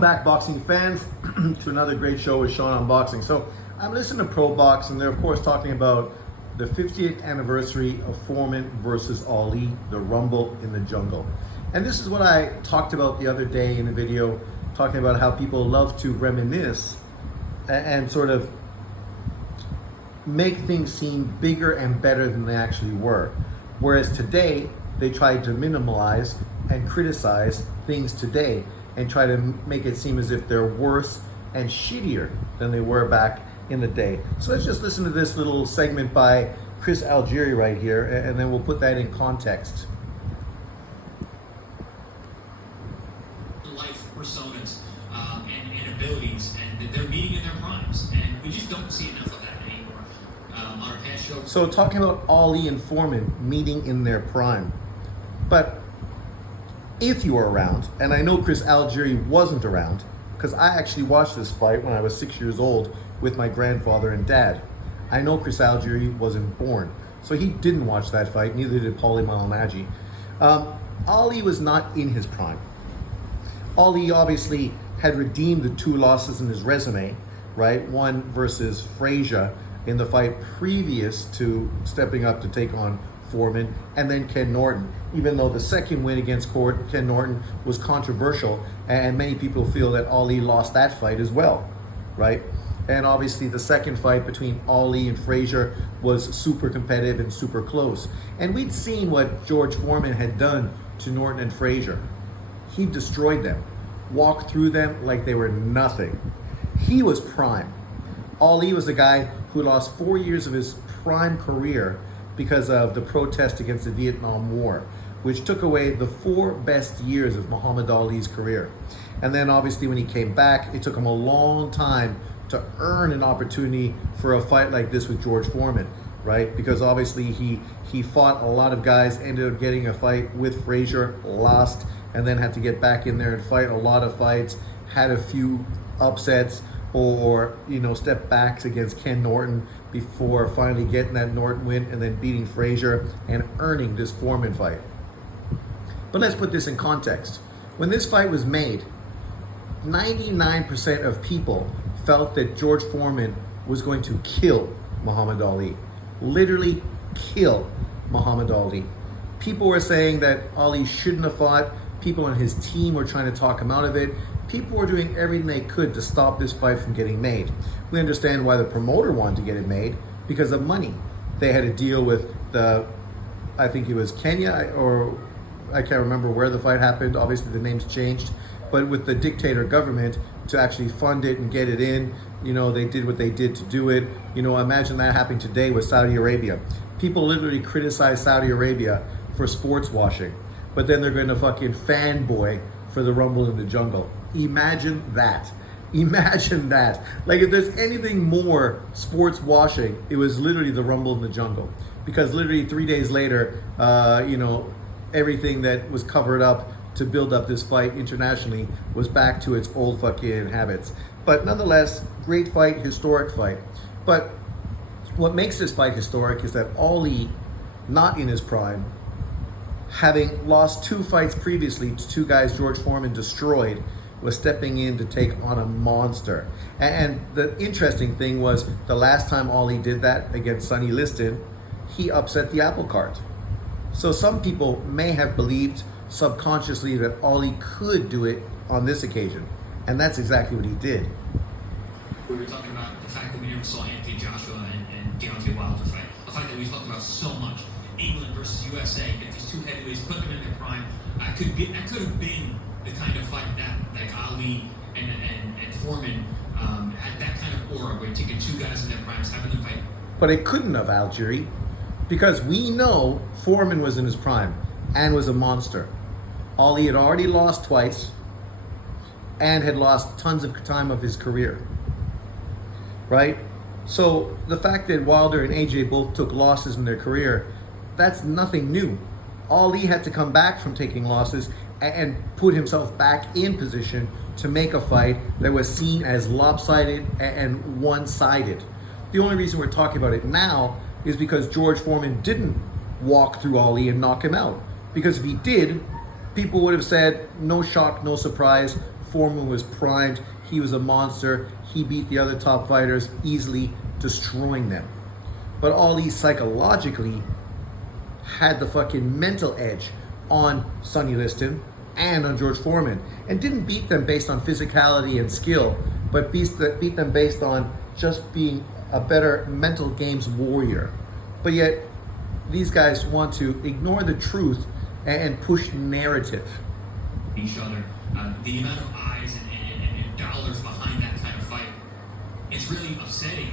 Welcome back, boxing fans, to another great show with Sean on Boxing. So I'm listening to Pro Box, and they're of course talking about the 50th anniversary of Foreman versus Ali, the Rumble in the Jungle. And this is what I talked about the other day in a video, talking about how people love to reminisce and sort of make things seem bigger and better than they actually were. Whereas today, they try to minimalize and criticize things today and try to make it seem as if they're worse and shittier than they were back in the day. So let's just listen to this little segment by Chris Algieri right here, and then we'll put that in context. Life personas and abilities, and they're meeting in their primes, and we just don't see enough of that anymore on our past shows. So talking about Ali and Foreman meeting in their prime. But if you were around, and I know Chris Algieri wasn't around, because I actually watched this fight when I was 6 years old with my grandfather and dad. I know Chris Algieri wasn't born, so he didn't watch that fight, neither did Paulie Malignaggi. Ali was not in his prime. Ali obviously had redeemed the two losses in his resume, right? One versus Frazier in the fight previous to stepping up to take on Foreman, and then Ken Norton, even though the second win against Ken Norton was controversial, and many people feel that Ali lost that fight as well, right? And obviously the second fight between Ali and Frazier was super competitive and super close. And we'd seen what George Foreman had done to Norton and Frazier. He destroyed them, walked through them like they were nothing. He was prime. Ali was a guy who lost 4 years of his prime career because of the protest against the Vietnam War, which took away the 4 best years of Muhammad Ali's career. And then obviously when he came back, it took him a long time to earn an opportunity for a fight like this with George Foreman, right? Because obviously he fought a lot of guys, ended up getting a fight with Frazier, lost, and then had to get back in there and fight a lot of fights, had a few upsets or step backs against Ken Norton before finally getting that Norton win and then beating Frazier and earning this Foreman fight. But let's put this in context. When this fight was made, 99% of people felt that George Foreman was going to kill Muhammad Ali. Literally kill Muhammad Ali. People were saying that Ali shouldn't have fought. People on his team were trying to talk him out of it. People were doing everything they could to stop this fight from getting made. We understand why the promoter wanted to get it made, because of money. They had to deal with I think it was Kenya, or I can't remember where the fight happened. Obviously the name's changed, but with the dictator government to actually fund it and get it in, they did what they did to do it. Imagine that happening today with Saudi Arabia. People literally criticize Saudi Arabia for sports washing, but then they're going to fucking fanboy for the Rumble in the Jungle. Imagine that. Imagine that. Like, if there's anything more sports washing, it was literally the Rumble in the Jungle. Because literally 3 days later, everything that was covered up to build up this fight internationally was back to its old fucking habits. But nonetheless, great fight, historic fight. But what makes this fight historic is that Ali, not in his prime, having lost 2 fights previously to 2 guys George Foreman destroyed, was stepping in to take on a monster. And the interesting thing was, the last time Ali did that against Sonny Liston, he upset the apple cart. So some people may have believed subconsciously that Ali could do it on this occasion. And that's exactly what he did. We were talking about the fact that we never saw Anthony Joshua and Deontay Wilder fight. A fight that we talked about so much. England versus USA, get these 2 heavyweights, put them in their prime. That could have been the kind of fight that like Ali and Foreman had, that kind of aura where you're taking 2 guys in their primes, having them fight. But it couldn't have, Algieri, because we know Foreman was in his prime and was a monster. Ali had already lost twice and had lost tons of time of his career, right? So the fact that Wilder and AJ both took losses in their career, that's nothing new. Ali had to come back from taking losses and put himself back in position to make a fight that was seen as lopsided and one-sided. The only reason we're talking about it now is because George Foreman didn't walk through Ali and knock him out. Because if he did, people would have said, no shock, no surprise, Foreman was primed. He was a monster. He beat the other top fighters, easily destroying them. But Ali psychologically had the fucking mental edge on Sonny Liston and on George Foreman, and didn't beat them based on physicality and skill, but beat them based on just being a better mental games warrior. But yet, these guys want to ignore the truth and push narrative. Each other, the amount of eyes and dollars behind that kind of fight, it's really upsetting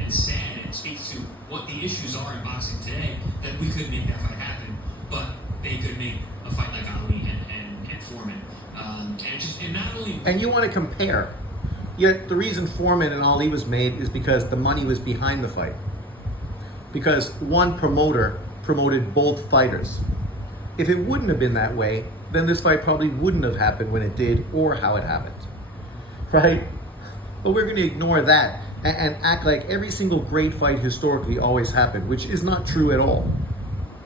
and sad, and speaks to what the issues are in boxing today, that we couldn't make that fight happen, but they could make a fight like Ali and Foreman. And not only... And you want to compare. Yet the reason Foreman and Ali was made is because the money was behind the fight. Because one promoter promoted both fighters. If it wouldn't have been that way, then this fight probably wouldn't have happened when it did, or how it happened. Right? But we're going to ignore that and act like every single great fight historically always happened, which is not true at all.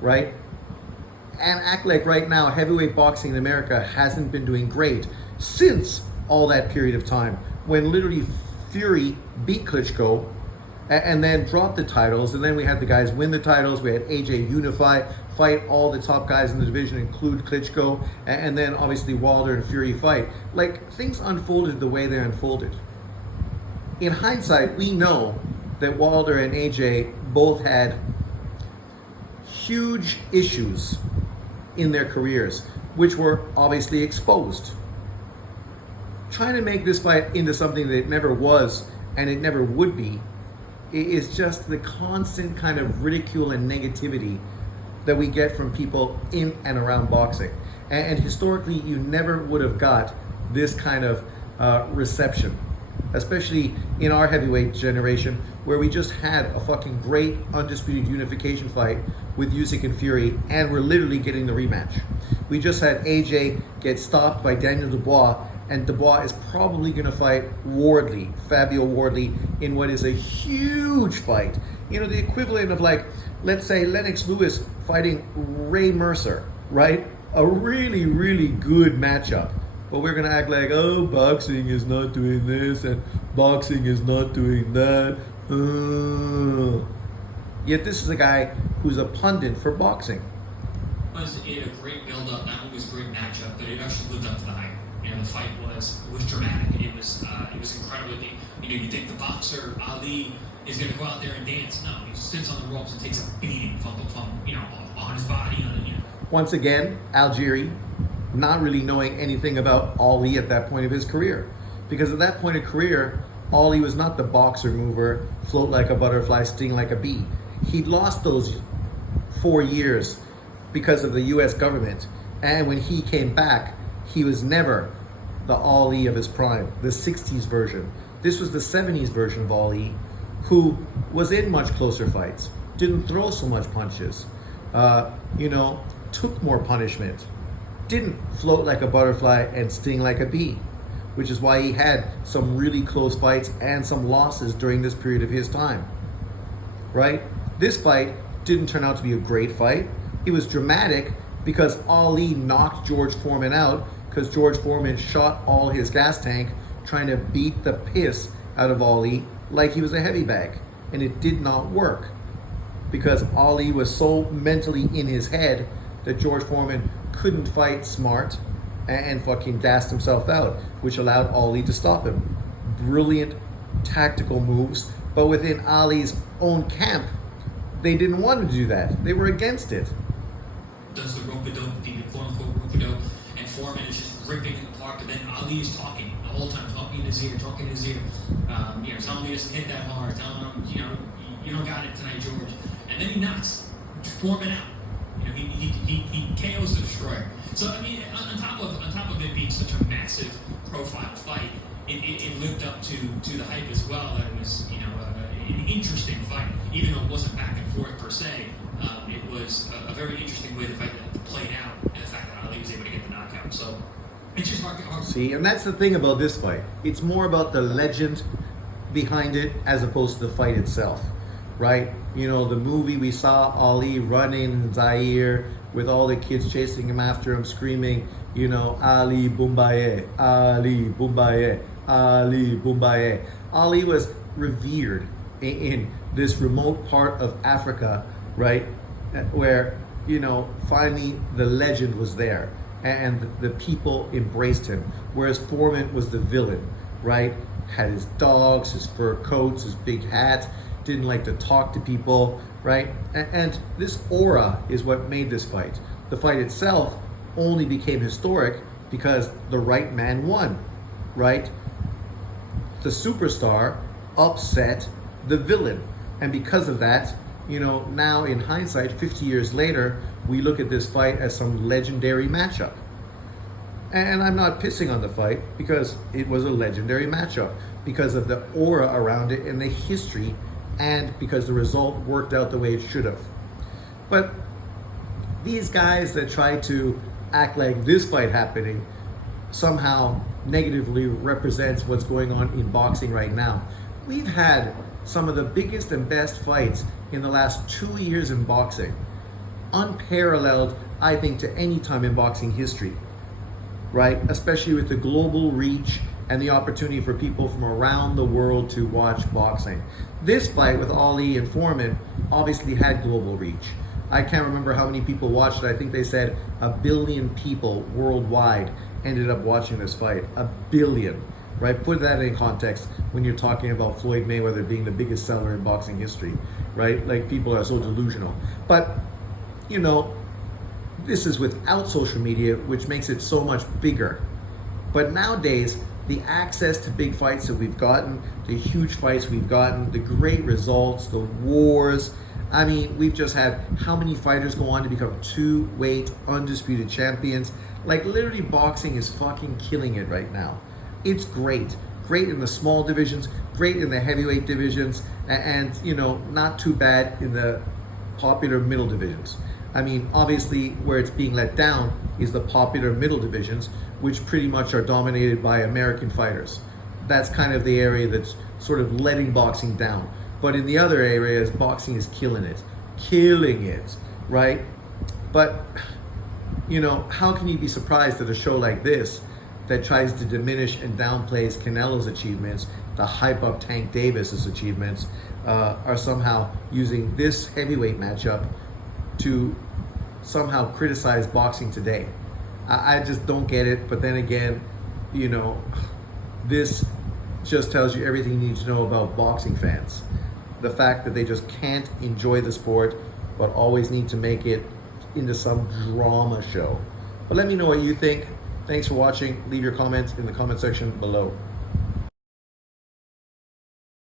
Right? And act like right now heavyweight boxing in America hasn't been doing great since all that period of time, when literally Fury beat Klitschko and then dropped the titles, and then we had the guys win the titles. We had AJ unify, fight all the top guys in the division, include Klitschko, and then obviously Wilder and Fury fight. Like, things unfolded the way they unfolded. In hindsight, we know that Wilder and AJ both had huge issues in their careers, which were obviously exposed. Trying to make this fight into something that it never was and it never would be is just the constant kind of ridicule and negativity that we get from people in and around boxing. And historically, you never would have got this kind of reception, especially in our heavyweight generation, where we just had a fucking great undisputed unification fight with Usyk and Fury, and we're literally getting the rematch. We just had AJ get stopped by Daniel Dubois, and Dubois is probably going to fight Wardley, Fabio Wardley, in what is a huge fight. You know, the equivalent of, like, let's say Lennox Lewis fighting Ray Mercer, right? A really, really good matchup. But we're going to act like, oh, boxing is not doing this and boxing is not doing that. Yet this is a guy who's a pundit for boxing. It a great build-up, not only was a great matchup, but it actually lived up to the hype. You know, the fight was dramatic. It was incredible. You think the boxer Ali is going to go out there and dance? No, he sits on the ropes and takes a beating from on his body. Once again, Algieri, not really knowing anything about Ali at that point of his career, because at that point of career, Ali was not the boxer mover, float like a butterfly, sting like a bee. He'd lost those 4 years because of the U.S. government, and when he came back, he was never the Ali of his prime, the 60s version. This was the 70s version of Ali, who was in much closer fights, didn't throw so much punches, took more punishment, didn't float like a butterfly and sting like a bee, which is why he had some really close fights and some losses during this period of his time, right? This fight didn't turn out to be a great fight. It was dramatic because Ali knocked George Foreman out, because George Foreman shot all his gas tank trying to beat the piss out of Ali like he was a heavy bag. And it did not work because Ali was so mentally in his head that George Foreman couldn't fight smart and fucking gassed himself out, which allowed Ali to stop him. Brilliant tactical moves, but within Ali's own camp, they didn't want to do that. They were against it. Does the rope-a-dope, the quote-unquote rope-a-dope, and Foreman is just ripping it apart, but then Ali is talking the whole time, talking in his ear, telling him he doesn't hit that hard, telling him, you don't got it tonight, George. And then he knocks Foreman out. He KOs the Destroyer. So I mean, on top of it being such a massive profile fight, it lived up to the hype as well. That it was an interesting fight, even though it wasn't back and forth per se. It was a very interesting way the fight played out, and the fact that Ali was able to get the knockout. So it's just hard. See, and that's the thing about this fight. It's more about the legend behind it as opposed to the fight itself, right? The movie, we saw Ali running in Zaire with all the kids chasing him after him, screaming, You know, Ali Boumbaye, Ali Boumbaye, Ali Boumbaye. Ali was revered in this remote part of Africa, right? Where, you know, finally the legend was there and the people embraced him. Whereas Foreman was the villain, right? Had his dogs, his fur coats, his big hat, didn't like to talk to people, right? And this aura is what made this fight. The fight itself only became historic because the right man won, right? The superstar upset the villain. And because of that, you know, now in hindsight, 50 years later, we look at this fight as some legendary matchup. And I'm not pissing on the fight because it was a legendary matchup because of the aura around it and the history and because the result worked out the way it should have. But these guys that try to act like this fight happening somehow negatively represents what's going on in boxing right now. We've had some of the biggest and best fights in the last 2 years in boxing. Unparalleled, I think, to any time in boxing history, right? Especially with the global reach and the opportunity for people from around the world to watch boxing. This fight with Ali and Foreman obviously had global reach. I can't remember how many people watched it. I think they said 1 billion people worldwide ended up watching this fight. 1 billion, right? Put that in context when you're talking about Floyd Mayweather being the biggest seller in boxing history, right? Like, people are so delusional. But, you know, this is without social media, which makes it so much bigger. But nowadays, the access to big fights that we've gotten, the huge fights we've gotten, the great results, the wars. I mean, we've just had how many fighters go on to become 2-weight undisputed champions? Like, literally, boxing is fucking killing it right now. It's great. Great in the small divisions, great in the heavyweight divisions, and, you know, not too bad in the popular middle divisions. I mean, obviously, where it's being let down is the popular middle divisions, which pretty much are dominated by American fighters. That's kind of the area that's sort of letting boxing down. But in the other areas, boxing is killing it, right? But, you know, how can you be surprised at a show like this that tries to diminish and downplays Canelo's achievements, to hype up Tank Davis's achievements, are somehow using this heavyweight matchup to somehow criticize boxing today? I just don't get it. But then again, you know, this just tells you everything you need to know about boxing fans. The fact that they just can't enjoy the sport, but always need to make it into some drama show. But let me know what you think. Thanks for watching. Leave your comments in the comment section below.